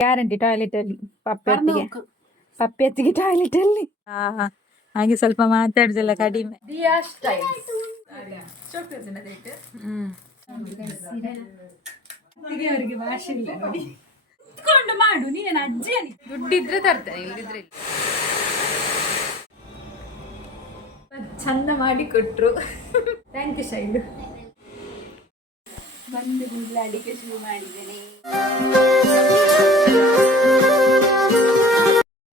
Guarantee toilet ಅಲ್ಲಿ ಪಪ್ಪೆ ಹೊತ್ತಿಗೆ toilet ಅಲ್ಲಿ ಹಾಗೆ ಸ್ವಲ್ಪ ಮಾತಾಡ್ದಲ್ಲ ಕಡಿಮೆ. ಅವರಿಗೆ ಭಾಷೆ ಇಲ್ಲ ನೋಡಿ. ಕುತ್ಕೊಂಡು ಮಾಡು, ನೀನು ಅಜ್ಜಿ ದುಡ್ಡಿದ್ರೆ ತರ್ತೇನೆ, ಇಲ್ಲದಿದ್ರೆ ಚಂದ ಮಾಡಿ ಕೊಟ್ರು. Thank you Shailu. ಬಂದು ಕೂಡಲೇ ಅಡಿಗೆ ಶುರು ಮಾಡಿದ್ದೇನೆ.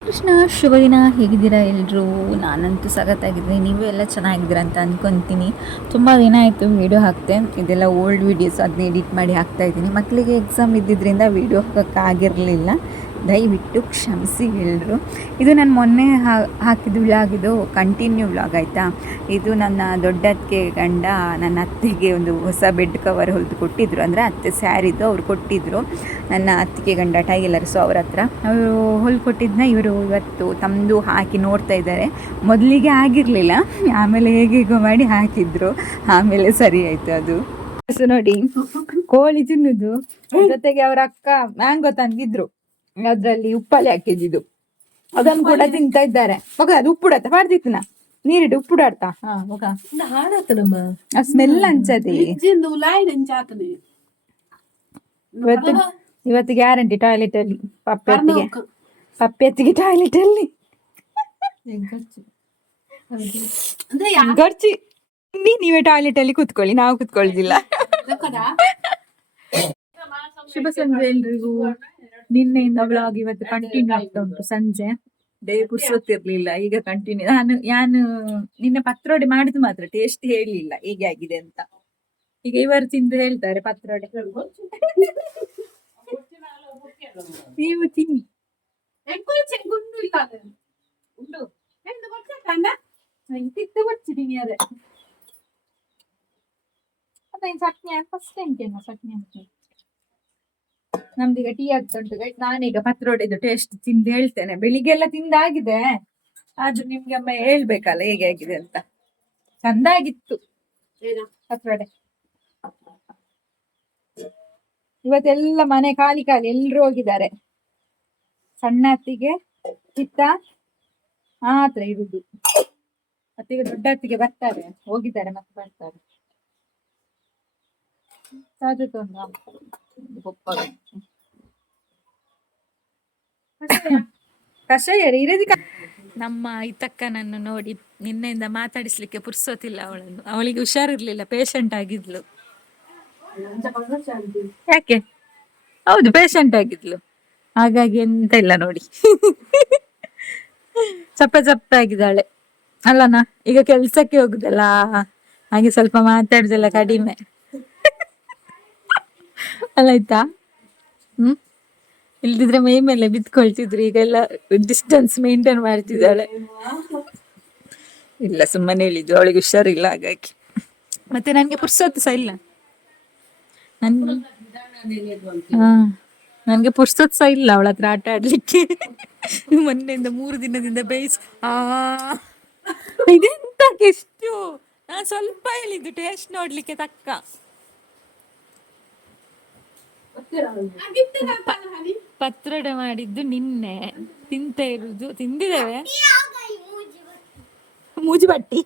ಕೃಷ್ಣ ಶುಭ ದಿನ. ಹೇಗಿದ್ದೀರಾ ಎಲ್ಲರೂ? ನಾನಂತೂ ಸಖತ್ತಾಗಿದ್ದೀನಿ, ನೀವು ಎಲ್ಲ ಚೆನ್ನಾಗಿದ್ದೀರಾ ಅಂತ ಅಂದ್ಕೊತೀನಿ. ತುಂಬ ದಿನ ಆಯಿತು ವೀಡಿಯೋ ಹಾಕ್ತೆ, ಇದೆಲ್ಲ ಓಲ್ಡ್ ವೀಡಿಯೋಸ್, ಅದನ್ನ ಎಡಿಟ್ ಮಾಡಿ ಹಾಕ್ತಾಯಿದ್ದೀನಿ. ಮಕ್ಕಳಿಗೆ ಎಕ್ಸಾಮ್ ಇದ್ದಿದ್ದರಿಂದ ವೀಡಿಯೋ ಹಾಕೋಕ್ಕಾಗಿರಲಿಲ್ಲ, ದಯವಿಟ್ಟು ಕ್ಷಮಿಸಿ ಎಲ್ಲರೂ. ಇದು ನಾನು ಮೊನ್ನೆ ಹಾಕಿದ್ದು ವ್ಲಾಗ್, ಇದು ಕಂಟಿನ್ಯೂ ವ್ಲಾಗ್ ಆಯಿತಾ. ಇದು ನನ್ನ ದೊಡ್ಡತ್ತಿಗೆ ಗಂಡ ನನ್ನ ಅತ್ತೆಗೆ ಒಂದು ಹೊಸ ಬೆಡ್ ಕವರ್ ಹೊಲಿದು ಕೊಟ್ಟಿದ್ದರು, ಅಂದರೆ ಅತ್ತೆ ಸ್ಯಾರಿದ್ದು ಅವ್ರು ಕೊಟ್ಟಿದ್ದರು ನನ್ನ ಅತ್ತಿಗೆ ಗಂಡ ಟೈಲರ್ಸು, ಅವ್ರ ಹತ್ರ ಅವರು ಹೊಲ್ದು ಕೊಟ್ಟಿದ್ದನ್ನ ಇವರು ಇವತ್ತು ತಮ್ಮದು ಹಾಕಿ ನೋಡ್ತಾ ಇದ್ದಾರೆ. ಮೊದಲಿಗೆ ಆಗಿರಲಿಲ್ಲ, ಆಮೇಲೆ ಹೇಗೇಗೋ ಮಾಡಿ ಹಾಕಿದ್ರು, ಆಮೇಲೆ ಸರಿ ಆಯಿತು ಅದು. ನೋಡಿ ಕೋಳಿ ತಿನ್ನುದು, ಜೊತೆಗೆ ಅವರ ಅಕ್ಕ ಮ್ಯಾಂಗೋ ತಂದಿದ್ರು, ಅದ್ರಲ್ಲಿ ಉಪ್ಪಲ್ಲಿ ಹಾಕಿದ್ದು, ಅದನ್ನು ಕೂಡ ತಿಂತಾ ಇದ್ದಾರೆ. ಮಗ ಅದು ಉಪ್ಪುಡತ್ತ ಮಾಡ್ತಿತ್ತು ನಾ ನೀರಿಟ್ಟು ಉಪ್ಪುಡಾಡ್ತಾ ಸ್ಮೆಲ್ ಅಂಚದೆ. ಇವತ್ತು ಗ್ಯಾರಂಟಿ ಟಾಯ್ಲೆಟ್ ಅಲ್ಲಿ ಪಪ್ಪೆ ಹೊತ್ತಿಗೆ ಟಾಯ್ಲೆಟ್ ಅಲ್ಲಿ ಗರ್ಚಿ. ನೀವೇ ಟಾಯ್ಲೆಟ್ ಅಲ್ಲಿ ಕೂತ್ಕೊಳ್ಳಿ, ನಾವು ಕೂತ್ಕೊಳ್ಳುದಿಲ್ಲ. ಶುಭ ಸಂಜೆ ಎಲ್ರಿಗೂ. ನಿನ್ನೆಯಿಂದ ವ್ಲಾಗ್ ಇವತ್ತು ಕಂಟಿನ್ಯೂ ಆಗ್ತಾ ಉಂಟು. ಸಂಜೆ ಡೇ ಪುರ್ಸೊತ್ತಿರ್ಲಿಲ್ಲ, ಈಗ ಕಂಟಿನ್ಯೂ. ನಾನು ನಿನ್ನೆ ಪತ್ರೊಡೆ ಮಾಡಿದ್ದು ಮಾತ್ರ ಟೇಸ್ಟ್ ಹೇಳಲಿಲ್ಲ ಹೇಗೆ ಆಗಿದೆ ಅಂತ. ಈಗ ಇವರು ತಿಂದು ಹೇಳ್ತಾರೆ ಪತ್ರೊಡೆ. ನೀವು ತಿನ್ನಿ. ಚಟ್ನಿ ಫಸ್ಟ್ ಟೈಮ್ ಚಟ್ನಿ ಅಂತ. ನಮ್ದೀಗ ಟೀ ಆಗ್ತಾ ಉಂಟು. ನಾನೀಗ ಪತ್ರೊಡೆದು ಟೇಸ್ಟ್ ತಿಂದು ಹೇಳ್ತೇನೆ. ಬೆಳಿಗ್ಗೆಲ್ಲ ತಿಂದಾಗಿದೆ, ಆದ್ರೂ ನಿಮ್ಗೆ ಅಮ್ಮ ಹೇಳ್ಬೇಕಲ್ಲ ಹೇಗೆ ಆಗಿದೆ ಅಂತ. ಚಂದಾಗಿತ್ತು ಪತ್ರೊಡೆ. ಇವತ್ತೆಲ್ಲ ಮನೆ ಖಾಲಿ ಖಾಲಿ, ಎಲ್ರು ಹೋಗಿದ್ದಾರೆ. ಸಣ್ಣ ಅತ್ತಿಗೆ ಚಿತ್ತ ಮಾತ್ರ ಇರುದು. ಮತ್ತೀಗ ದೊಡ್ಡ ಅತ್ತಿಗೆ ಬರ್ತಾರೆ, ಹೋಗಿದ್ದಾರೆ, ಮತ್ತೆ ಬರ್ತಾರೆ. ಕಷಾಯ ನಮ್ಮ ಇತಕ್ಕನನ್ನು ನೋಡಿ ನಿನ್ನೆಯಿಂದ ಮಾತಾಡಿಸ್ಲಿಕ್ಕೆ ಪುರ್ಸೋತಿಲ್ಲ ಅವಳನ್ನು. ಅವಳಿಗೆ ಹುಷಾರಿರ್ಲಿಲ್ಲ, ಪೇಷಂಟ್ ಆಗಿದ್ಲು. ಯಾಕೆ? ಹೌದು, ಪೇಷಂಟ್ ಆಗಿದ್ಲು, ಹಾಗಾಗಿ ಎಂತ ಇಲ್ಲ ನೋಡಿ. ಚಪ್ಪ ಆಗಿದ್ದಾಳೆ ಅಲ್ಲನಾ. ಈಗ ಕೆಲ್ಸಕ್ಕೆ ಹೋಗುದಲ್ಲ, ಹಾಗೆ ಸ್ವಲ್ಪ ಮಾತಾಡುದೆಲ್ಲ ಕಡಿಮೆ ಅಲ್ಲ, ಆಯ್ತಾ? ಇಲ್ದಿದ್ರೆ ಮೈ ಮೇಲೆ ಬಿತ್ಕೊಳ್ತಿದ್ರು. ಈಗೆಲ್ಲ ಡಿಸ್ಟೆನ್ಸ್ ಮೇಂಟೈನ್ ಮಾಡ್ತಿದ್ದಾಳೆ. ಇಲ್ಲ, ಸುಮ್ಮನೆ ಹೇಳಿದ್ದು, ಅವಳಿಗೆ ಹುಷಾರಿಲ್ಲ ಹಾಗಾಗಿ. ಮತ್ತೆ ನನ್ಗೆ ಪುರ್ಸೊತ್ತು ಸಹ ಇಲ್ಲ, ನನ್ಗೆ ಪುರ್ಸೊತ್ತು ಸಹ ಇಲ್ಲ ಅವಳ ಹತ್ರ ಆಟ ಆಡ್ಲಿಕ್ಕೆ. ಮೊನ್ನೆಯಿಂದ 3 ದಿನದಿಂದ ಇದೆಂತ ಎಷ್ಟು. ನಾನು ಸ್ವಲ್ಪ ಹೇಳಿದ್ದು ಟೇಸ್ಟ್ ನೋಡ್ಲಿಕ್ಕೆ ತಕ್ಕ. ಪತ್ರೊಡೆ ಮಾಡಿದ್ದು ನಿನ್ನೆ, ತಿಂದಿದ್ದೇವೆ. ಮೂಜಿ ಬಟ್ಟಿ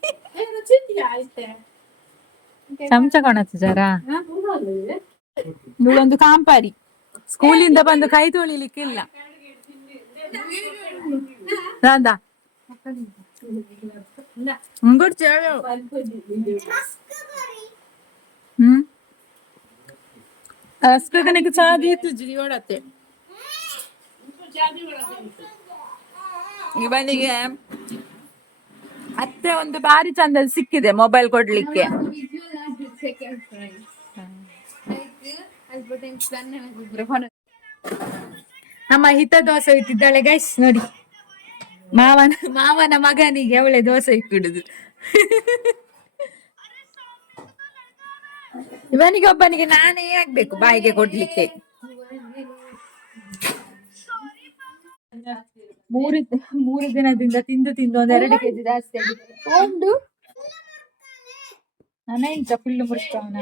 ಚಮಚ ಕಾಣತ್ತೆ ಜರ. ಇವಳೊಂದು ಕಾಂಪಾರಿ, ಸ್ಕೂಲಿಂದ ಬಂದು ಕೈ ತೊಳಿಲಿಕ್ಕಿಲ್ಲ. ರಾಧಾ ರಸ್ಕನಿಗೆ ಚಾದಿ ತುಜ್ಜಿಡತ್ತೆ. ಇವನಿಗೆ ಅತ್ತೆ ಒಂದು ಬಾರಿ ಚಂದ ಸಿಕ್ಕಿದೆ ಮೊಬೈಲ್ ಕೊಡ್ಲಿಕ್ಕೆ. ನಮ್ಮ ಹಿತ ದೋಸೆ ಇಟ್ಟಿದ್ದಾಳೆ ಗೈಸ್ ನೋಡಿ. ಮಾವನ ಮಗನಿಗೆ ಅವಳೆ ದೋಸೆ ಇಟ್ಟಿಡುದು. ಇವನಿಗೆ ಒಬ್ಬನಿಗೆ ನಾನೇ ಆಗ್ಬೇಕು ಬಾಯಿಗೆ ಕೊಡ್ಲಿಕ್ಕೆ. 3 ದಿನದಿಂದ ತಿಂದು 1-2 kg ಜಾಸ್ತಿ ಆಗಿದೆ. ನನ್ನ ಫುಲ್ ಮುರ್ಸ್ತವನ.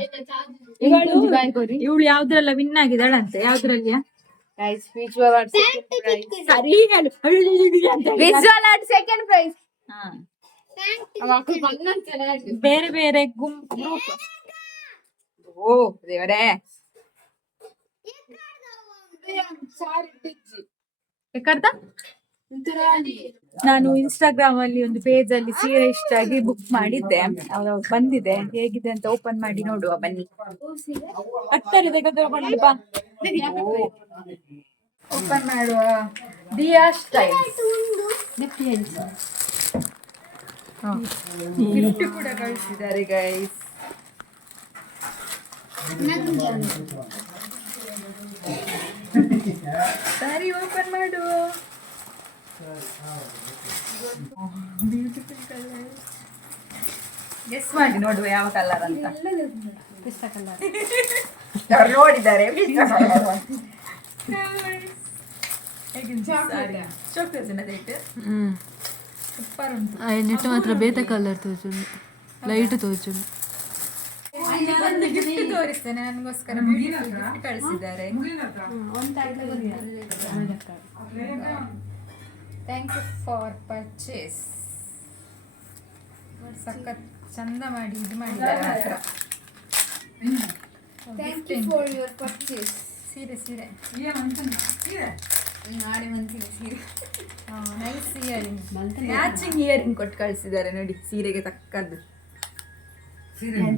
ಇವಳು ಯಾವ್ದ್ರೆಲ್ಲ win ಆಗಿದ್ದಾಳಂತೆ. ಯಾವ್ದ್ರಲ್ಲಿಯ Guys, visual art second prize. Visual art second prize. ಬೇರೆ ಬೇರೆ ಗ್ರೂಪ್. ಓ ದೇವರೇ, ನಾನು ಇನ್ಸ್ಟಾಗ್ರಾಮ್ ಅಲ್ಲಿ ಒಂದು ಪೇಜ್ ಅಲ್ಲಿ ಸೀರೆ ಇಷ್ಟ ಆಗಿ ಬುಕ್ ಮಾಡಿದ್ದೆ, ಅವಾಗ ಬಂದಿದೆ. ಹೇಗಿದೆ ಅಂತ ಓಪನ್ ಮಾಡಿ ನೋಡುವ ಬನ್ನಿ. ಓಪನ್ ಮಾಡುವ. ದಿಯಾ ಸ್ಟೈಲ್ಸ್ ಗಿಫ್ಟ್ ಕೂಡ ಕಳಿಸಿದ್ದಾರೆ ಗೈಸ್. ಸರಿ ಓಪನ್ ಮಾಡು. Beautiful colour. ಗೆಸ್ ಮಾಡಿ ನೋಡುವ ಯಾವ ಕಲರ್ ಅಂತ. ಪಿಸ್ತಾ ಕಲರ್ ನೋಡಿದ್ದಾರೆ. ಸೂಪರ್ ಉಂಟು. ನೆಟ್ ಮಾತ್ರ ಬೇತೆ ಕಲರ್ ತೋಚುಂಡು, ಲೈಟ್ ತೋಚುಂಡು. ಒಂದು ಗಿಫ್ಟ್ ತೋರಿಸ್ತೇನೆ ನನಗೋಸ್ಕರ. ಬ್ಯೂಟಿಫುಲ್ ಗಿಫ್ಟ್ ಕಳಿಸಿದ್ದಾರೆ. Thank you for purchase. ಸಖತ್ ಚಂದ ಮಾಡಿ ಇದು ಮಾಡಿದ್ದಾರೆ ಮಾತ್ರ. Thank you for your purchase. ಸೀರೆ ಸೀರೆ ನಾಳೆ ಮಂತಿಗೆ ಸೀರೆ. ನೈಸ್ ಇಯರಿಂಗ್, ಮ್ಯಾಚಿಂಗ್ ಇಯರಿಂಗ್ ಕೊಟ್ಟು ಕಳಿಸಿದ್ದಾರೆ ನೋಡಿ, ಸೀರೆಗೆ ತಕ್ಕದ್ದು.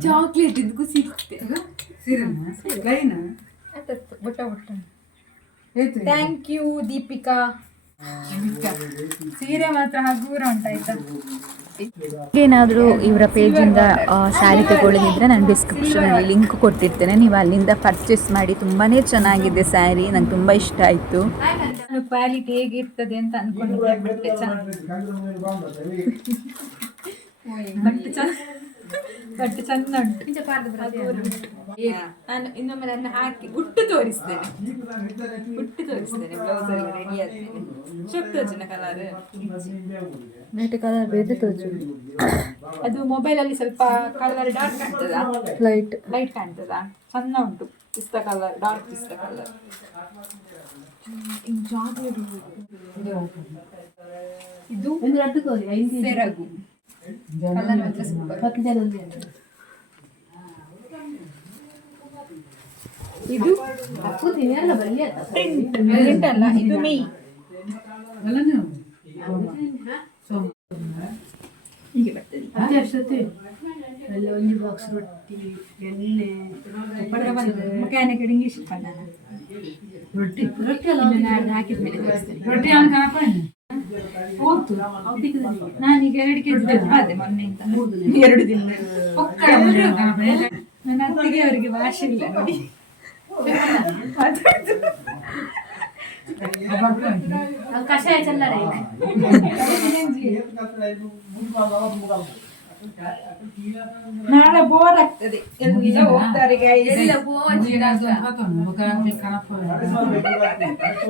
ಚಾಕ್ಲೇಟ್ ಇದಕ್ಕೂ ಸಿಗುತ್ತೆ. ಬುಟ್ಟ ಬುಟ್ಟ. Thank you Deepika. ಸೀರೆ ಮಾತ್ರ ಹಗೂರ ಉಂಟಾಯ್ತಾ. ಏನಾದರೂ ಇವರ ಪೇಜಿಂದ ಸ್ಯಾರಿ ತಗೊಳ್ಳೋದಿದ್ರೆ ನಾನು ಡಿಸ್ಕ್ರಿಪ್ಷನಲ್ಲಿ ಲಿಂಕ್ ಕೊಟ್ಟಿರ್ತೇನೆ, ನೀವು ಅಲ್ಲಿಂದ ಪರ್ಚೇಸ್ ಮಾಡಿ. ತುಂಬಾ ಚೆನ್ನಾಗಿದೆ ಸ್ಯಾರಿ, ನಂಗೆ ತುಂಬ ಇಷ್ಟ ಆಯಿತು. ಕ್ವಾಲಿಟಿ ಹೇಗಿರ್ತದೆ ಅಂತ ಅಂದ್ಕೊಂಡಿದ್ದೆ. ಬಟ್ ಚಂದ ಉಂಟು. ನಾನು ಇನ್ನೊಮ್ಮೆ ನನ್ನ ಹಾಕಿ ಗುಟ್ಟು ತೋರಿಸ್ತೇನೆ. ಬ್ಲೌಸ್ ಎಲ್ಲ ರೆಡಿ ಆಗ್ತೇನೆ. ಶಕ್ತೋಜನ ಕಲರ್, ನೆಟ್ ಕಲರ್ ಬೇರೆ ತೋಚು. ಅದು ಮೊಬೈಲಲ್ಲಿ ಸ್ವಲ್ಪ ಕಲರ್ ಡಾರ್ಕ್ ಕಾಣ್ತದ, ಲೈಟ್ ಲೈಟ್ ಕಾಣ್ತದ. ಚಂದ ಉಂಟು. ಪಿಸ್ತಾ ಕಲರ್, ಡಾರ್ಕ್ ಪಿಸ್ತಾ ಕಲರ್. ಇದು ಸೆರಗು ಕಲರ್ ಮಾತ್ರ ಸೂಪರ್. ಇದು ಪ್ರಿಂಟ್ ಅಲ್ಲ, ಇದು ಮೀ. ಹೀಗೆ ಬರ್ತದೆ. ಒಂದು ಬಾಕ್ಸ್ ರೊಟ್ಟಿ, ಎಣ್ಣೆ, ಮೆಕ್ಯಾನಿಕ್ ಇಂಗ್ಲಿಷ್ ರೊಟ್ಟಿ ರೊಟ್ಟಿ ಎಲ್ಲ ಹಾಕಿದ ಮೇಲೆ ರೊಟ್ಟಿ ನಾನೀಗ 2 kg ಅದೇ ಮೊನ್ನೆಯಿಂದ 2 ದಿನ. ನನ್ನ ಅತ್ತಿಗೆ ಅವರಿಗೆ ಭಾಷೆ ಇಲ್ಲ ನೋಡಿ. ಕಷಾಯ ಚಲ್ಲರೆ ನಾಳೆ ಬೋರ್ ಆಗ್ತದೆ. ಎಲ್ಲ ಹೋಗ್ತಾರೆ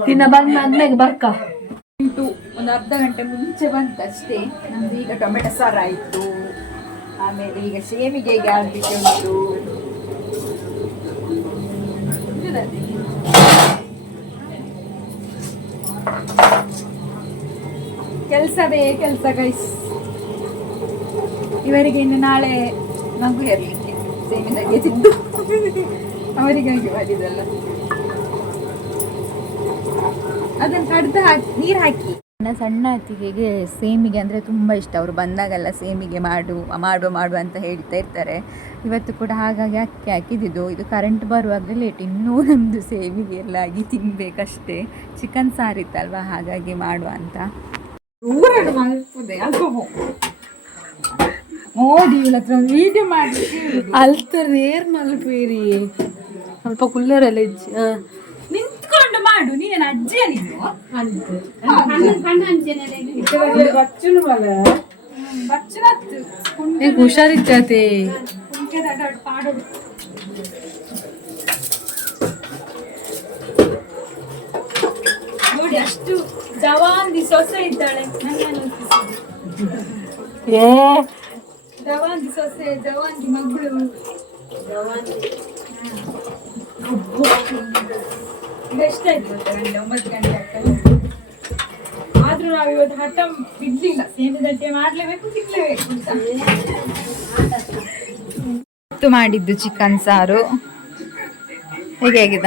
ತಿನ್ನ ಬಂದ್ಮೇಲೆ ಬರ್ಕ ಒಂದು ಅರ್ಧ ಗಂಟೆ ಮುಂಚೆ ಬಂತಷ್ಟೇ. ನಮ್ದು ಈಗ ಟೊಮೆಟೊ ಸಾರು ಆಯಿತು. ಆಮೇಲೆ ಈಗ ಶೇವಿಗೆಗೆ ಆಗಲಿಕ್ಕೆ ಉಂಟು. ಕೆಲಸವೇ ಕೆಲಸ ಗೈಸ್. ಇವರಿಗೆ ಇನ್ನು ನಾಳೆ ಮಗು ಇರಲಿಕ್ಕೆ ಸೇಮಿದಾಗೆ ತಿಂದು ಅವರಿಗಾಗಿ ಮಾಡಿದಲ್ಲ. ಅದನ್ನು ಕಡ್ದು ಹಾಕಿ ನೀರು ಹಾಕಿ. ನನ್ನ ಸಣ್ಣ ಅತ್ತಿಗೆಗೆ ಸೇಮಿಗೆ ಅಂದರೆ ತುಂಬ ಇಷ್ಟ. ಅವರು ಬಂದಾಗೆಲ್ಲ ಸೇಮಿಗೆ ಮಾಡು ಅಂತ ಹೇಳ್ತಾ ಇರ್ತಾರೆ. ಇವತ್ತು ಕೂಡ ಹಾಗಾಗಿ ಅಕ್ಕಿ ಹಾಕಿದ್ದು. ಇದು ಕರೆಂಟ್ ಬರುವಾಗ ಲೇಟ್. ಇನ್ನೂ ನಮ್ಮದು ಸೇಮಿಗೆ ಎಲ್ಲ ಆಗಿ ತಿನ್ನಬೇಕಷ್ಟೇ. ಚಿಕನ್ ಸಾರಿತ್ತಲ್ವ, ಹಾಗಾಗಿ ಮಾಡುವ ಅಂತ. ನೋಡಿ ಇವಳ ಹತ್ರ ಒಂದು ವೀಡಿಯೋ ಮಾಡಿ ಅಲ್ತಾರೆ ಏರ್ ಮಲ್ಪೀರಿ ಸ್ವಲ್ಪ ಕುಲ್ಲರೆಲ್ಲ ಇಜ್ಜಿ ನಿಂತ್ಕೊಂಡು ಮಾಡು. ನೀನೇನು ಅಜ್ಜಿಯ ನೀನು? ಹುಷಾರಿದ್ದಾತೆ. ನೋಡಿ ಅಷ್ಟು ಜವಾಂದಿ ಸೊಸೆ ಇದ್ದಾಳೆ. ಜವಾಂದಿ ಸೊಸೆ, ಜವಾಂದಿ ಮಗಳು. ಎಷ್ಟಾಯ್ತು ಗೊತ್ತಾ ಗಂಟೆ 9 ಗಂಟೆ ಆಗ್ತದೆ. ಆದ್ರೂ ನಾವು ಇವತ್ತು ಹಠ ಬಿಡ್ಲಿಲ್ಲ, ಸೇಮಿದಟ್ಟೆ ಮಾಡ್ಲೇಬೇಕು ತಿನ್ಲೇಬೇಕು ಅಂತ. ಮಾಡಿದ್ದು ಚಿಕನ್ ಸಾರು ಹೇಗೆ ಆಗಿದ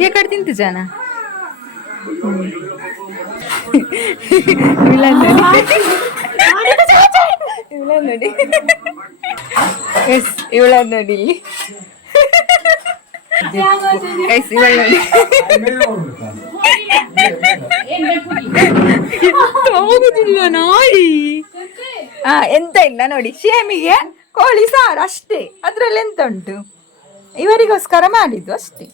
ಈ ಕಡೆ ತಿಂತು ಜನ. ಇವಳ ನೋಡಿ ಎಸ್ ಇವಳ ನೋಡಿ ಎಸ್ ಇವಳ ನೋಡಿ ಹೋಗುದಿಲ್ಲ ನೋಡಿ. ಎಂತ ಇಲ್ಲ ನೋಡಿ, ಶೇಮಿಗೆ ಕೋಳಿ ಸಾರು ಅಷ್ಟೇ, ಅದ್ರಲ್ಲಿ ಎಂತ ಉಂಟು, ಇವರಿಗೋಸ್ಕರ ಮಾಡಿದ್ದು ಅಷ್ಟೇ.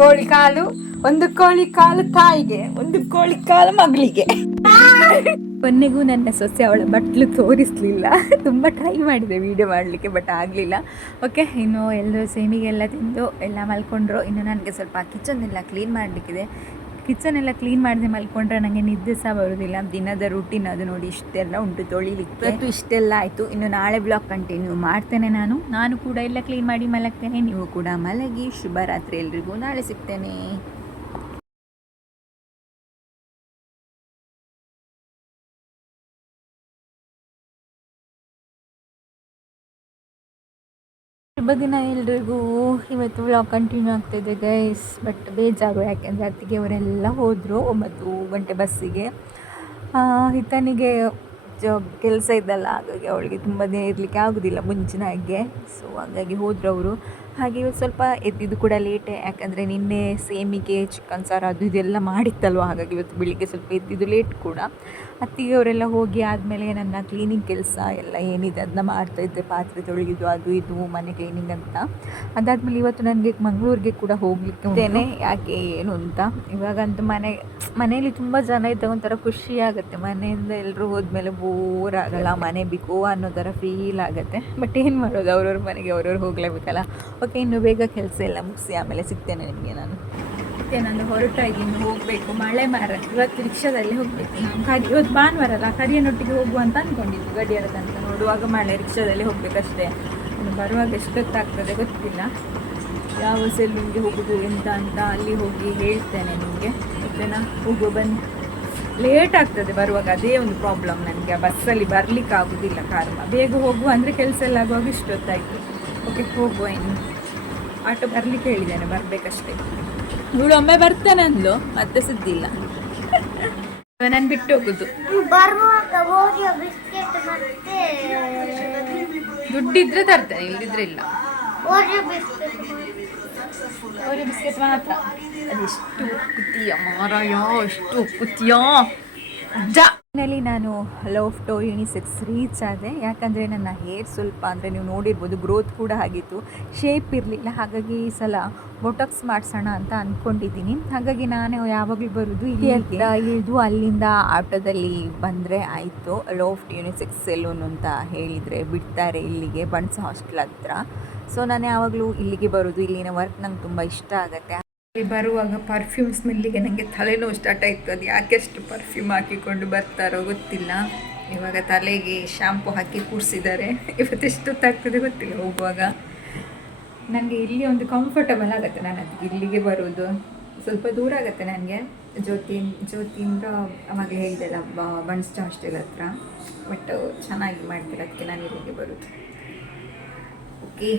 ಕೋಳಿ ಕಾಲು, ಒಂದು ಕೋಳಿ ಕಾಲು ತಾಯಿಗೆ, ಒಂದು ಕೋಳಿ ಕಾಲು ಮಗಳಿಗೆ. ಕೊನೆಗೂ ನನ್ನ ಸೊಸೆ ಅವಳ ಬಟ್ಲು ತೋರಿಸ್ಲಿಲ್ಲ. ತುಂಬ ಟ್ರೈ ಮಾಡಿದೆ ವಿಡಿಯೋ ಮಾಡಲಿಕ್ಕೆ, ಬಟ್ ಆಗಲಿಲ್ಲ. ಓಕೆ, ಇನ್ನು ಎಲ್ಲರೂ ಸೇಮಿಗೆಲ್ಲ ತಿಂದು ಎಲ್ಲ ಮಲ್ಕೊಂಡ್ರು. ಇನ್ನು ನನಗೆ ಸ್ವಲ್ಪ ಕಿಚನ್ ಎಲ್ಲ ಕ್ಲೀನ್ ಮಾಡಲಿಕ್ಕಿದೆ. ಕಿಚನ್ ಎಲ್ಲ ಕ್ಲೀನ್ ಮಾಡದೆ ಮಲ್ಕೊಂಡ್ರೆ ನನಗೆ ನಿದ್ದೆ ಸಹ ಬರೋದಿಲ್ಲ. ದಿನದ ರೂಟೀನ್ ಅದು ನೋಡಿ, ಇಷ್ಟೆಲ್ಲ ಉಂಟು ತೊಳಿಲಿಕ್ಕೆ. ಇವತ್ತು ಇಷ್ಟೆಲ್ಲ ಆಯಿತು. ಇನ್ನು ನಾಳೆ ಬ್ಲಾಗ್ ಕಂಟಿನ್ಯೂ ಮಾಡ್ತೇನೆ. ನಾನು ಕೂಡ ಎಲ್ಲ ಕ್ಲೀನ್ ಮಾಡಿ ಮಲಗ್ತೇನೆ. ನೀವು ಕೂಡ ಮಲಗಿ. ಶುಭರಾತ್ರಿ ಎಲ್ರಿಗೂ. ನಾಳೆ ಸಿಗ್ತೇನೆ. ಶುಭ ದಿನ ಎಲ್ರಿಗೂ. ಇವತ್ತು ವ್ಲಾಗ್ ಕಂಟಿನ್ಯೂ ಆಗ್ತಾಯಿದೆ ಗೈಸ್. ಬಟ್ ಬೇಜಾರು, ಯಾಕೆಂದರೆ ಅತ್ತಿಗೆ ಅವರೆಲ್ಲ ಹೋದರು 9 ಗಂಟೆ ಬಸ್ಸಿಗೆ. ಹಿತನಿಗೆ ಕೆಲಸ ಇದ್ದಲ್ಲ, ಹಾಗಾಗಿ ಅವಳಿಗೆ ತುಂಬ ದಿನ ಇರಲಿಕ್ಕೆ ಆಗೋದಿಲ್ಲ ಮುಂಚಿನ ಹಾಗೆ. ಸೊ ಹಾಗಾಗಿ ಹೋದರು ಅವರು. ಹಾಗೆ ಇವತ್ತು ಸ್ವಲ್ಪ ಎದ್ದಿದ್ದು ಕೂಡ ಲೇಟೇ, ಯಾಕಂದರೆ ನಿನ್ನೆ ಸೇಮಿಗೆ ಚಿಕನ್ ಸಾರು ಅದು ಇದೆಲ್ಲ ಮಾಡಿತ್ತಲ್ವ, ಹಾಗಾಗಿ ಇವತ್ತು ಬೆಳಿಗ್ಗೆ ಸ್ವಲ್ಪ ಎದ್ದಿದ್ದು ಲೇಟ್ ಕೂಡ. ಅತ್ತಿಗೆ ಅವರೆಲ್ಲ ಹೋಗಿ ಆದಮೇಲೆ ನನ್ನ ಕ್ಲೀನಿಂಗ್ ಕೆಲಸ ಎಲ್ಲ ಏನಿದೆ ಅದನ್ನ ಮಾಡ್ತಾಯಿದ್ದೆ. ಪಾತ್ರೆ ತೊಳೆಯೋದು ಅದು ಇದು ಮನೆ ಕ್ಲೀನಿಂಗ್ ಅಂತ. ಅದಾದಮೇಲೆ ಇವತ್ತು ನನಗೆ ಮಂಗಳೂರಿಗೆ ಕೂಡ ಹೋಗಲಿಕ್ಕೆ ಇದ್ದೇನೆ. ಯಾಕೆ ಏನು ಅಂತ, ಇವಾಗಂತೂ ಮನೆಯಲ್ಲಿ ತುಂಬ ಜನ ಇದ್ದಾಗ ಒಂಥರ ಖುಷಿ ಆಗುತ್ತೆ. ಮನೆಯಿಂದ ಎಲ್ಲರೂ ಹೋದ್ಮೇಲೆ ಬೋರ್ ಆಗಲ್ಲ, ಮನೆ ಬೇಕು ಅನ್ನೋ ಥರ ಫೀಲ್ ಆಗುತ್ತೆ. ಬಟ್ ಏನು ಮಾಡೋದು, ಅವ್ರವ್ರ ಮನೆಗೆ ಅವ್ರವ್ರು ಹೋಗಲೇಬೇಕಲ್ಲ. ಓಕೆ, ಇನ್ನು ಬೇಗ ಕೆಲಸ ಎಲ್ಲ ಮುಗಿಸಿ ಆಮೇಲೆ ಸಿಗ್ತೇನೆ ನಿಮಗೆ ನಾನು. ಮತ್ತೆ ನಾನು ಹೊರಟ ಇದ್ದೀನಿ, ಹೋಗಬೇಕು. ಮಳೆ ಮಾರ ಇವತ್ತು ರಿಕ್ಷಾದಲ್ಲಿ ಹೋಗಬೇಕು. ನಾನು ಇವತ್ತು ಭಾನುವಾರ ಅಲ್ಲ, ಕರಿಯನೊಟ್ಟಿಗೆ ಹೋಗುವ ಅಂತ ಅಂದ್ಕೊಂಡಿದ್ದು. ಗಡಿಯಾರ ತನಕ ನೋಡುವಾಗ ಮಳೆ, ರಿಕ್ಷಾದಲ್ಲಿ ಹೋಗಬೇಕಷ್ಟೇ. ಇನ್ನು ಬರುವಾಗ ಎಷ್ಟೊತ್ತಾಗ್ತದೆ ಗೊತ್ತಿಲ್ಲ. ಯಾವ ಸೆಲ್ಲೂನ್ಗೆ ಹೋಗೋದು ಎಂತ ಅಂತ ಅಲ್ಲಿ ಹೋಗಿ ಹೇಳ್ತೇನೆ ನಿಮಗೆ. ಓಕೆನಾ, ಹೋಗೋ ಬನ್ನಿ. ಲೇಟ್ ಆಗ್ತದೆ ಬರುವಾಗ, ಅದೇ ಒಂದು ಪ್ರಾಬ್ಲಮ್ ನನಗೆ. ಆ ಬಸ್ಸಲ್ಲಿ ಬರಲಿಕ್ಕೆ ಆಗೋದಿಲ್ಲ ಕಾರಣ. ಬೇಗ ಹೋಗುವ ಅಂದರೆ ಕೆಲಸ ಎಲ್ಲ ಆಗುವಾಗ ಇಷ್ಟೊತ್ತಾಯಿತು. ಓಕೆ, ಹೋಗುವ. ಇನ್ನು ಆಟೋ ಬರಲಿಕ್ಕೆ ಹೇಳಿದ್ದೇನೆ, ಬರಬೇಕಷ್ಟೇ. ಇವಳು ಒಮ್ಮೆ ಬರ್ತಾನೆ ಅಂದ್ಲು, ಮತ್ತೆ ಸುದ್ದಿಲ್ಲ. ನಾನು ಬಿಟ್ಟು ಹೋಗುದು. ದುಡ್ಡಿದ್ರೆ ತರ್ತೇನೆ, ಇಲ್ದಿದ್ರೆ ಇಲ್ಲ. ಓರಿಯೋ ಬಿಸ್ಕೆಟ್ ಮಾತ್ರ. ಅದೆಷ್ಟು ಉಕ್ಕುತ್ತೀಯ ಮಾರಾಯ, ಎಷ್ಟು ಉಕ್ಕುತ್ತೀಯ ಅಜ್ಜ. ಫೈನಲಿ ನಾನು ಲವ್ ಟೋ ಯುನಿಸೆಕ್ಸ್ ರೀಚ್ ಆದೆ. ಯಾಕಂದರೆ ನನ್ನ ಹೇರ್ ಸ್ವಲ್ಪ ಅಂದರೆ ನೀವು ನೋಡಿರ್ಬೋದು, ಗ್ರೋತ್ ಕೂಡ ಆಗಿತ್ತು, ಶೇಪ್ ಇರಲಿಲ್ಲ. ಹಾಗಾಗಿ ಈ ಸಲ ಬೊಟಾಕ್ಸ್ ಮಾಡಿಸೋಣ ಅಂತ ಅಂದ್ಕೊಂಡಿದ್ದೀನಿ. ಹಾಗಾಗಿ ನಾನು ಯಾವಾಗಲೂ ಬರೋದು ಇದು ಅಲ್ಲಿಂದ ಆಟೋದಲ್ಲಿ ಬಂದರೆ ಆಯಿತು. ಲವ್ ಯುನಿಸೆಕ್ಸ್ ಸೆಲೂನ್ ಅಂತ ಹೇಳಿದರೆ ಬಿಡ್ತಾರೆ ಇಲ್ಲಿಗೆ, ಬಣ್ಸ್ ಹಾಸ್ಟೆಲ್ ಹತ್ರ. ಸೊ ನಾನು ಯಾವಾಗಲೂ ಇಲ್ಲಿಗೆ ಬರೋದು. ಇಲ್ಲಿನ ವರ್ಕ್ ನಂಗೆ ತುಂಬ ಇಷ್ಟ ಆಗುತ್ತೆ. ಬರುವಾಗ ಪರ್ಫ್ಯೂಮ್ ಸ್ಮೆಲ್ಲಿಗೆ ನನಗೆ ತಲೆನೋವು ಸ್ಟಾರ್ಟ್ ಆಯಿತು. ಅದು ಯಾಕೆಷ್ಟು ಪರ್ಫ್ಯೂಮ್ ಹಾಕಿಕೊಂಡು ಬರ್ತಾರೋ ಗೊತ್ತಿಲ್ಲ. ಇವಾಗ ತಲೆಗೆ ಶಾಂಪು ಹಾಕಿ ಕೂರಿಸಿದ್ದಾರೆ. ಇವತ್ತೆಷ್ಟೊತ್ತಾಗ್ತದೆ ಗೊತ್ತಿಲ್ಲ ಹೋಗುವಾಗ. ನನಗೆ ಇಲ್ಲಿ ಒಂದು ಕಂಫರ್ಟಬಲ್ ಆಗುತ್ತೆ. ನಾನು ಅದಕ್ಕೆ ಇಲ್ಲಿಗೆ ಬರೋದು. ಸ್ವಲ್ಪ ದೂರ ಆಗುತ್ತೆ ನನಗೆ, ಜ್ಯೋತಿಯಿಂದ ಅವಾಗ ಹೇಳಿದೆಲ್ಲ ಬಣ್ಸ್ ಹಾಸ್ಟೆಲ್ ಹತ್ರ. ಬಟ್ ಚೆನ್ನಾಗಿ ಮಾಡ್ತಾರೆ, ಅದಕ್ಕೆ ನಾನು ಇಲ್ಲಿಗೆ ಬರೋದು. ಓಕೆ,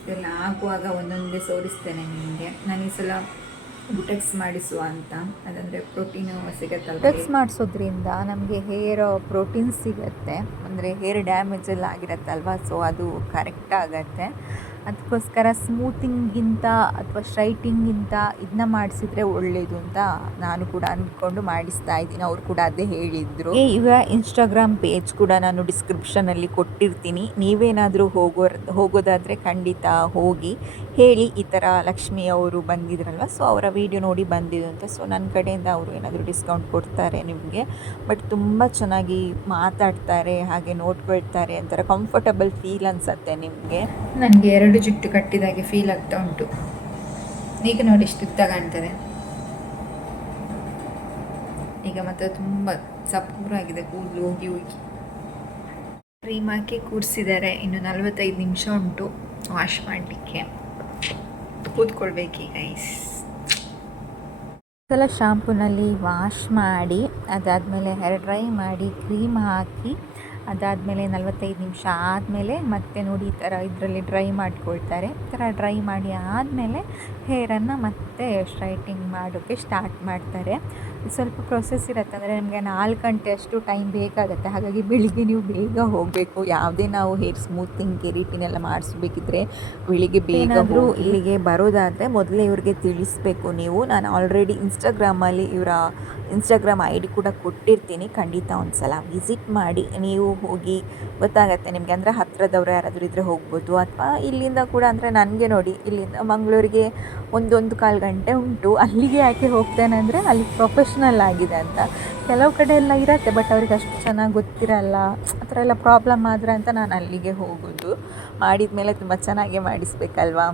ಇದೆಲ್ಲ ಆಗುವಾಗ ಒಂದೊಂದೇ ತೋರಿಸ್ತೇನೆ ನಿಮಗೆ. ನಾನು ಈ ಸಲ ಬುಟೆಕ್ಸ್ ಮಾಡಿಸುವ ಅಂತ, ಅದಂದರೆ ಪ್ರೋಟೀನ್ ಸಿಗುತ್ತಲ್ಲ. ಬುಟೆಕ್ಸ್ ಮಾಡಿಸೋದ್ರಿಂದ ನಮಗೆ ಹೇರ್ ಪ್ರೋಟೀನ್ ಸಿಗುತ್ತೆ, ಅಂದರೆ ಹೇರ್ ಡ್ಯಾಮೇಜ್ ಎಲ್ಲ ಆಗಿರುತ್ತಲ್ವ, ಸೊ ಅದು ಕರೆಕ್ಟ್ ಆಗುತ್ತೆ. ಅದಕ್ಕೋಸ್ಕರ ಸ್ಮೂತಿಂಗಿಂತ ಅಥವಾ ಸ್ಟ್ರೈಟಿಂಗಿಂತ ಇದನ್ನ ಮಾಡಿಸಿದ್ರೆ ಒಳ್ಳೆಯದು ಅಂತ ನಾನು ಕೂಡ ಅಂದ್ಕೊಂಡು ಮಾಡಿಸ್ತಾ ಇದ್ದೀನಿ. ಅವ್ರು ಕೂಡ ಅದೇ ಹೇಳಿದರು. ಈಗ ಇನ್ಸ್ಟಾಗ್ರಾಮ್ ಪೇಜ್ ಕೂಡ ನಾನು ಡಿಸ್ಕ್ರಿಪ್ಷನಲ್ಲಿ ಕೊಟ್ಟಿರ್ತೀನಿ. ನೀವೇನಾದರೂ ಹೋಗೋದಾದರೆ ಖಂಡಿತ ಹೋಗಿ ಹೇಳಿ, ಈ ಥರ ಲಕ್ಷ್ಮಿ ಅವರು ಬಂದಿದ್ರಲ್ವ, ಸೊ ಅವರ ವಿಡಿಯೋ ನೋಡಿ ಬಂದಿದ್ದು ಅಂತ. ಸೊ ನನ್ನ ಕಡೆಯಿಂದ ಅವರು ಏನಾದರೂ ಡಿಸ್ಕೌಂಟ್ ಕೊಡ್ತಾರೆ ನಿಮಗೆ. ಬಟ್ ತುಂಬ ಚೆನ್ನಾಗಿ ಮಾತಾಡ್ತಾರೆ, ಹಾಗೆ ನೋಡ್ಕೊಳ್ತಾರೆ, ಒಂಥರ ಕಂಫರ್ಟಬಲ್ ಫೀಲ್ ಅನಿಸುತ್ತೆ ನಿಮಗೆ. ನನಗೆ 2 ಜುಟ್ಟು ಕಟ್ಟಿದಾಗೆ ಫೀಲ್ ಆಗ್ತಾ ಉಂಟು. ಈಗ ನೋಡಿ ಎಷ್ಟು ಉದ್ದ ಕಾಣ್ತದೆ. ಈಗ ಮತ್ತೆ ತುಂಬ ಸಪೂರಾಗಿದೆ ಕೂದಲು, ಹೋಗಿ ಕ್ರೀಮ್ ಹಾಕಿ ಕೂರಿಸಿದ್ದಾರೆ. ಇನ್ನು 45 ನಿಮಿಷ ಉಂಟು ವಾಶ್ ಮಾಡಲಿಕ್ಕೆ. ಕೂತ್ಕೊಳ್ಬೇಕು ಗೈಸ್. ಸಲ ಶಾಂಪೂನಲ್ಲಿ ವಾಶ್ ಮಾಡಿ ಅದಾದಮೇಲೆ ಹೇರ್ ಡ್ರೈ ಮಾಡಿ ಕ್ರೀಮ್ ಹಾಕಿ ಅದಾದಮೇಲೆ 45 ನಿಮಿಷ ಆದಮೇಲೆ ಮತ್ತೆ ನೋಡಿ ಈ ಥರ ಇದರಲ್ಲಿ ಡ್ರೈ ಮಾಡ್ಕೊಳ್ತಾರೆ. ಈ ಥರ ಡ್ರೈ ಮಾಡಿ ಆದಮೇಲೆ ಹೇರನ್ನು ಮತ್ತೆ ಸ್ಟ್ರೈಟಿಂಗ್ ಮಾಡೋಕ್ಕೆ ಸ್ಟಾರ್ಟ್ ಮಾಡ್ತಾರೆ. ಸ್ವಲ್ಪ ಪ್ರೊಸೆಸ್ ಇರುತ್ತೆ, ಅಂದರೆ ನಿಮಗೆ 4 ಗಂಟೆ ಅಷ್ಟು ಟೈಮ್ ಬೇಕಾಗುತ್ತೆ. ಹಾಗಾಗಿ ಬೆಳಿಗ್ಗೆ ನೀವು ಬೇಗ ಹೋಗಬೇಕು. ಯಾವುದೇ ನಾವು ಹೇರ್ ಸ್ಮೂತಿಂಗ್ ಕೆರಿಟಿನ್ ಎಲ್ಲ ಮಾಡಿಸ್ಬೇಕಿದ್ರೆ ಬೆಳಿಗ್ಗೆ ಬೇಗಾದರೂ ಇಲ್ಲಿಗೆ ಬರೋದಾದರೆ ಮೊದಲೇ ಇವ್ರಿಗೆ ತಿಳಿಸ್ಬೇಕು ನೀವು. ನಾನು ಆಲ್ರೆಡಿ ಇನ್ಸ್ಟಾಗ್ರಾಮಲ್ಲಿ ಇವರ ಇನ್ಸ್ಟಾಗ್ರಾಮ್ ID ಕೂಡ ಕೊಟ್ಟಿರ್ತೀನಿ. ಖಂಡಿತ ಒಂದು ಸಲ ವಿಸಿಟ್ ಮಾಡಿ ನೀವು ಹೋಗಿ ಗೊತ್ತಾಗತ್ತೆ ನಿಮಗೆ. ಅಂದರೆ ಹತ್ತಿರದವ್ರು ಯಾರಾದರೂ ಇದ್ದರೆ ಹೋಗ್ಬೋದು, ಅಥವಾ ಇಲ್ಲಿಂದ ಕೂಡ ಅಂದರೆ ನನಗೆ ನೋಡಿ ಇಲ್ಲಿಂದ ಮಂಗಳೂರಿಗೆ 1-1.25 ಗಂಟೆ ಉಂಟು. ಅಲ್ಲಿಗೆ ಯಾಕೆ ಹೋಗ್ತೇನೆ ಅಂದರೆ ಅಲ್ಲಿ ಪ್ರೊಫೆಷ್ನಲ್ ಆಗಿದೆ ಅಂತ. ಕೆಲವು ಕಡೆ ಎಲ್ಲ ಇರುತ್ತೆ, ಬಟ್ ಅವ್ರಿಗೆ ಅಷ್ಟು ಚೆನ್ನಾಗಿ ಗೊತ್ತಿರಲ್ಲ, ಆ ಥರ ಎಲ್ಲ ಪ್ರಾಬ್ಲಮ್ ಆದರೆ ಅಂತ ನಾನು ಅಲ್ಲಿಗೆ ಹೋಗೋದು. ಮಾಡಿದ ಮೇಲೆ ತುಂಬ ಚೆನ್ನಾಗೇ ಮಾಡಿಸ್ಬೇಕಲ್ವಾ,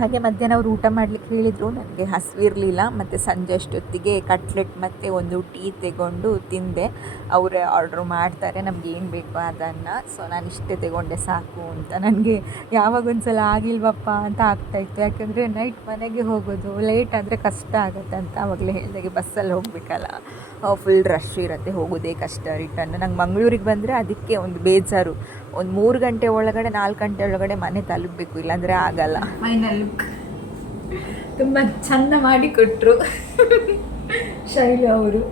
ಹಾಗೆ ಮಧ್ಯಾಹ್ನ ಅವರು ಊಟ ಮಾಡಲಿಕ್ಕೆ ಹೇಳಿದರು. ನನಗೆ ಹಸಿವಿರಲಿಲ್ಲ. ಮತ್ತು ಸಂಜೆ ಅಷ್ಟೊತ್ತಿಗೆ ಕಟ್ಲೆಟ್ ಮತ್ತು ಒಂದು ಟೀ ತೆಗೊಂಡು ತಿಂದೆ. ಅವರೇ ಆರ್ಡ್ರ್ ಮಾಡ್ತಾರೆ ನಮ್ಗೆ ಏನು ಬೇಕೋ ಅದನ್ನು. ಸೊ ನಾನು ಇಷ್ಟೇ ತೆಗೊಂಡೆ ಸಾಕು ಅಂತ. ನನಗೆ ಯಾವಾಗೊಂದು ಸಲ ಆಗಿಲ್ವಪ್ಪ ಅಂತ ಆಗ್ತಾಯಿತ್ತು. ಯಾಕೆಂದರೆ ನೈಟ್ ಮನೆಗೆ ಹೋಗೋದು ಲೇಟ್ ಆದರೆ ಕಷ್ಟ ಆಗುತ್ತೆ ಅಂತ ಆವಾಗಲೇ ಹೇಳಿದಾಗೆ ಬಸ್ಸಲ್ಲಿ ಹೋಗಬೇಕಲ್ಲ, ಫುಲ್ ರಶ್ ಇರುತ್ತೆ, ಹೋಗೋದೇ ಕಷ್ಟ. ರಿಟರ್ನ್ ನಂಗೆ ಮಂಗಳೂರಿಗೆ ಬಂದರೆ ಅದಕ್ಕೆ ಒಂದು ಬೇಜಾರು. ಒಂದು 3 ಗಂಟೆ ಒಳಗಡೆ 4 ಗಂಟೆ ಒಳಗಡೆ ಮನೆ ತಲುಪಬೇಕು, ಇಲ್ಲಾಂದರೆ ಆಗಲ್ಲ. ಫೈನಲ್ ಲುಕ್ ತುಂಬ ಚೆಂದ ಮಾಡಿಕೊಟ್ರು ಶೈಲು ಅವರು.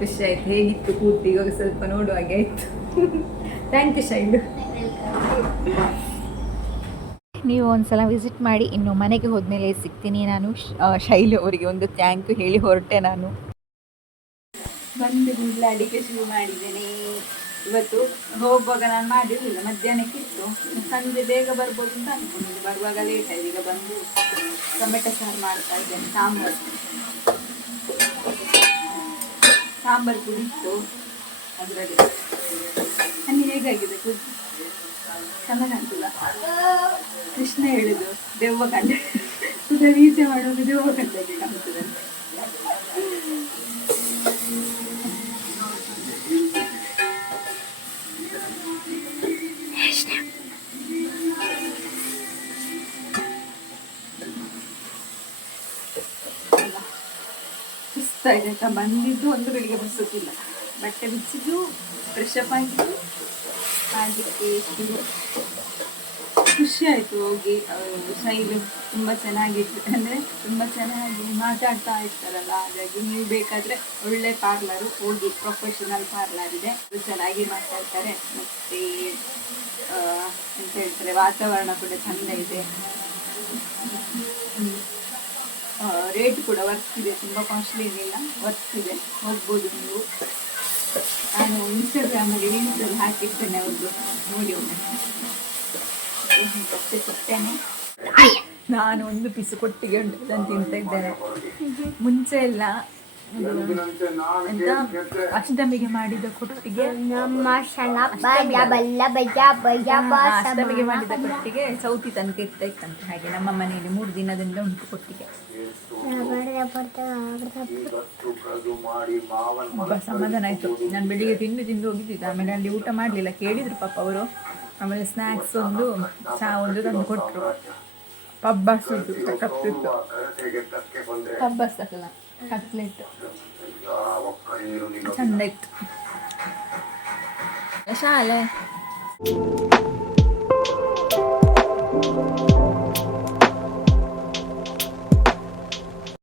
ಖುಷಿ ಆಯ್ತು. ಹೇಗಿತ್ತು ಕೂತು ಇವಾಗ ಸ್ವಲ್ಪ ನೋಡುವಾಗೆ ಆಯಿತು. Thank you Shailu. ನೀವು ಒಂದು ಸಲ ವಿಸಿಟ್ ಮಾಡಿ. ಇನ್ನು ಮನೆಗೆ ಹೋದ್ಮೇಲೆ ಸಿಗ್ತೀನಿ ನಾನು. ಶೈಲು ಅವರಿಗೆ ಒಂದು ಥ್ಯಾಂಕ್ ಯು ಹೇಳಿ ಹೊರಟೆ ನಾನು. ಬಂದು ಕೂಡಲೇ ಅಡಿಗೆ ಶುರು ಮಾಡಿದ್ದೇನೆ. ಇವತ್ತು ಹೋಗುವಾಗ ನಾನು ಮಾಡಿರಲಿಲ್ಲ, ಮಧ್ಯಾಹ್ನಕ್ಕಿತ್ತು. ಸಂಜೆ ಬೇಗ ಬರ್ಬೋದು ಅಂತ ಅಂದ್ಕೊಂಡಿದ್ದೆ, ಬರುವಾಗ ಲೇಟ್ ಆಯ್ತು. ಈಗ ಬಂದು ಟೊಮೆಟೊ ಸಾರು ಮಾಡ್ತಾ ಇದ್ದೇನೆ. ಸಾಂಬಾರು ಪುಡಿ ಇತ್ತು ಅದರಲ್ಲಿ. ನನಗೆ ಹೇಗಾಗಿದೆ ಕುದ್ದು ಚೆನ್ನಾಗಿ ಕಾಣ್ತದ. ಕೃಷ್ಣ ಹೇಳಿದ್ದು ದೆವ್ವ ಕಂಡ ಈಚೆ ಮಾಡುವಾಗ ದೆವ್ವ ಕಂಡಾಗೆ ಕಾಣ್ತದೆ. ಸುಸ್ತಾ ಇದೆ ಅಂತ ಬಂದಿದ್ದು ಒಂದು ಬೆಳಿಗ್ಗೆ ಬಿಡಿಸೋದಿಲ್ಲ. ಬಟ್ಟೆ ಬಿಚ್ಚಿದ್ದು, ಫ್ರೆಶ್ ಅಪ್ ಆಗಿದ್ದು, ಮಾಡಲಿಕ್ಕೆ ಖುಷಿ ಆಯಿತು ಹೋಗಿ. ಶೈಲು ತುಂಬ ಚೆನ್ನಾಗಿತ್ತು, ಅಂದರೆ ತುಂಬ ಚೆನ್ನಾಗಿ ಮಾತಾಡ್ತಾ ಇರ್ತಾರಲ್ಲ. ಹಾಗಾಗಿ ನೀವು ಬೇಕಾದರೆ ಒಳ್ಳೆ ಪಾರ್ಲರು ಹೋಗಿ, ಪ್ರೊಫೆಷನಲ್ ಪಾರ್ಲರ್ ಇದೆ, ಚೆನ್ನಾಗಿ ಮಾತಾಡ್ತಾರೆ. ಮತ್ತು ಎಂತ ಹೇಳ್ತಾರೆ, ವಾತಾವರಣ ಕೂಡ ಚೆಂದ ಇದೆ. ರೇಟ್ ಕೂಡ ವರ್ತ್ ಇದೆ, ತುಂಬ ಕಾಸ್ಟ್ಲಿ ಏನಿಲ್ಲ, ವರ್ತ್ ಇದೆ, ಹೋಗ್ಬೋದು ನೀವು. ನಾನು ಇನ್ಸ್ಟಾಗ್ರಾಮಲ್ಲಿ ರೀಲ್ಸಲ್ಲಿ ಹಾಕಿರ್ತೇನೆ, ಅವ್ರದ್ದು ನೋಡಿ ಒಮ್ಮೆ. ಮತ್ತೆ ಸಿಗ್ತೇನೆ. ನಾನು ಒಂದು ಪೀಸು ಕೊಟ್ಟಿಗೆ ಉಂಟು ಅದನ್ನು ತಿಂತ ಇದ್ದೇನೆ. ಮುಂಚೆ ಎಲ್ಲ ಎಂತ ಅಷ್ಟಮಿಗೆ ಮಾಡಿದ ಕೊಟ್ಟಿಗೆ, ಅಷ್ಟಮಿಗೆ ಮಾಡಿದ ಕೊಟ್ಟಿಗೆ ಸೌತಿ ತನಕ ಇತ್ತಂತೆ. ಹಾಗೆ ನಮ್ಮ ಮನೆಯಲ್ಲಿ 3 ದಿನದಿಂದ ಉಂಟು ಕೊಟ್ಟಿಗೆ. ಸಮಾಧಾನ ಆಯಿತು. ನಾನು ಬೆಳಿಗ್ಗೆ ತಿಂದು ಹೋಗಿದ್ದಿದ್ದೆ. ಆಮೇಲೆ ಅಲ್ಲಿ ಊಟ ಮಾಡಲಿಲ್ಲ, ಕೇಳಿದ್ರು ಪಾಪ ಅವರು. ಆಮೇಲೆ ಸ್ನ್ಯಾಕ್ಸ್ ಒಂದು, ಚಹಾ ಒಂದು ತಂದು ಕೊಟ್ಟರು. ಪಬ್ಬಸ್ ಇತ್ತು, ಕಪ್ಪಿತ್ತು. ಪಬ್ಬಸ್ ಅಲ್ಲ, ಕಟ್ಲೆಟ್ ಚಂದ ಇತ್ತು. ಶಾಲೆ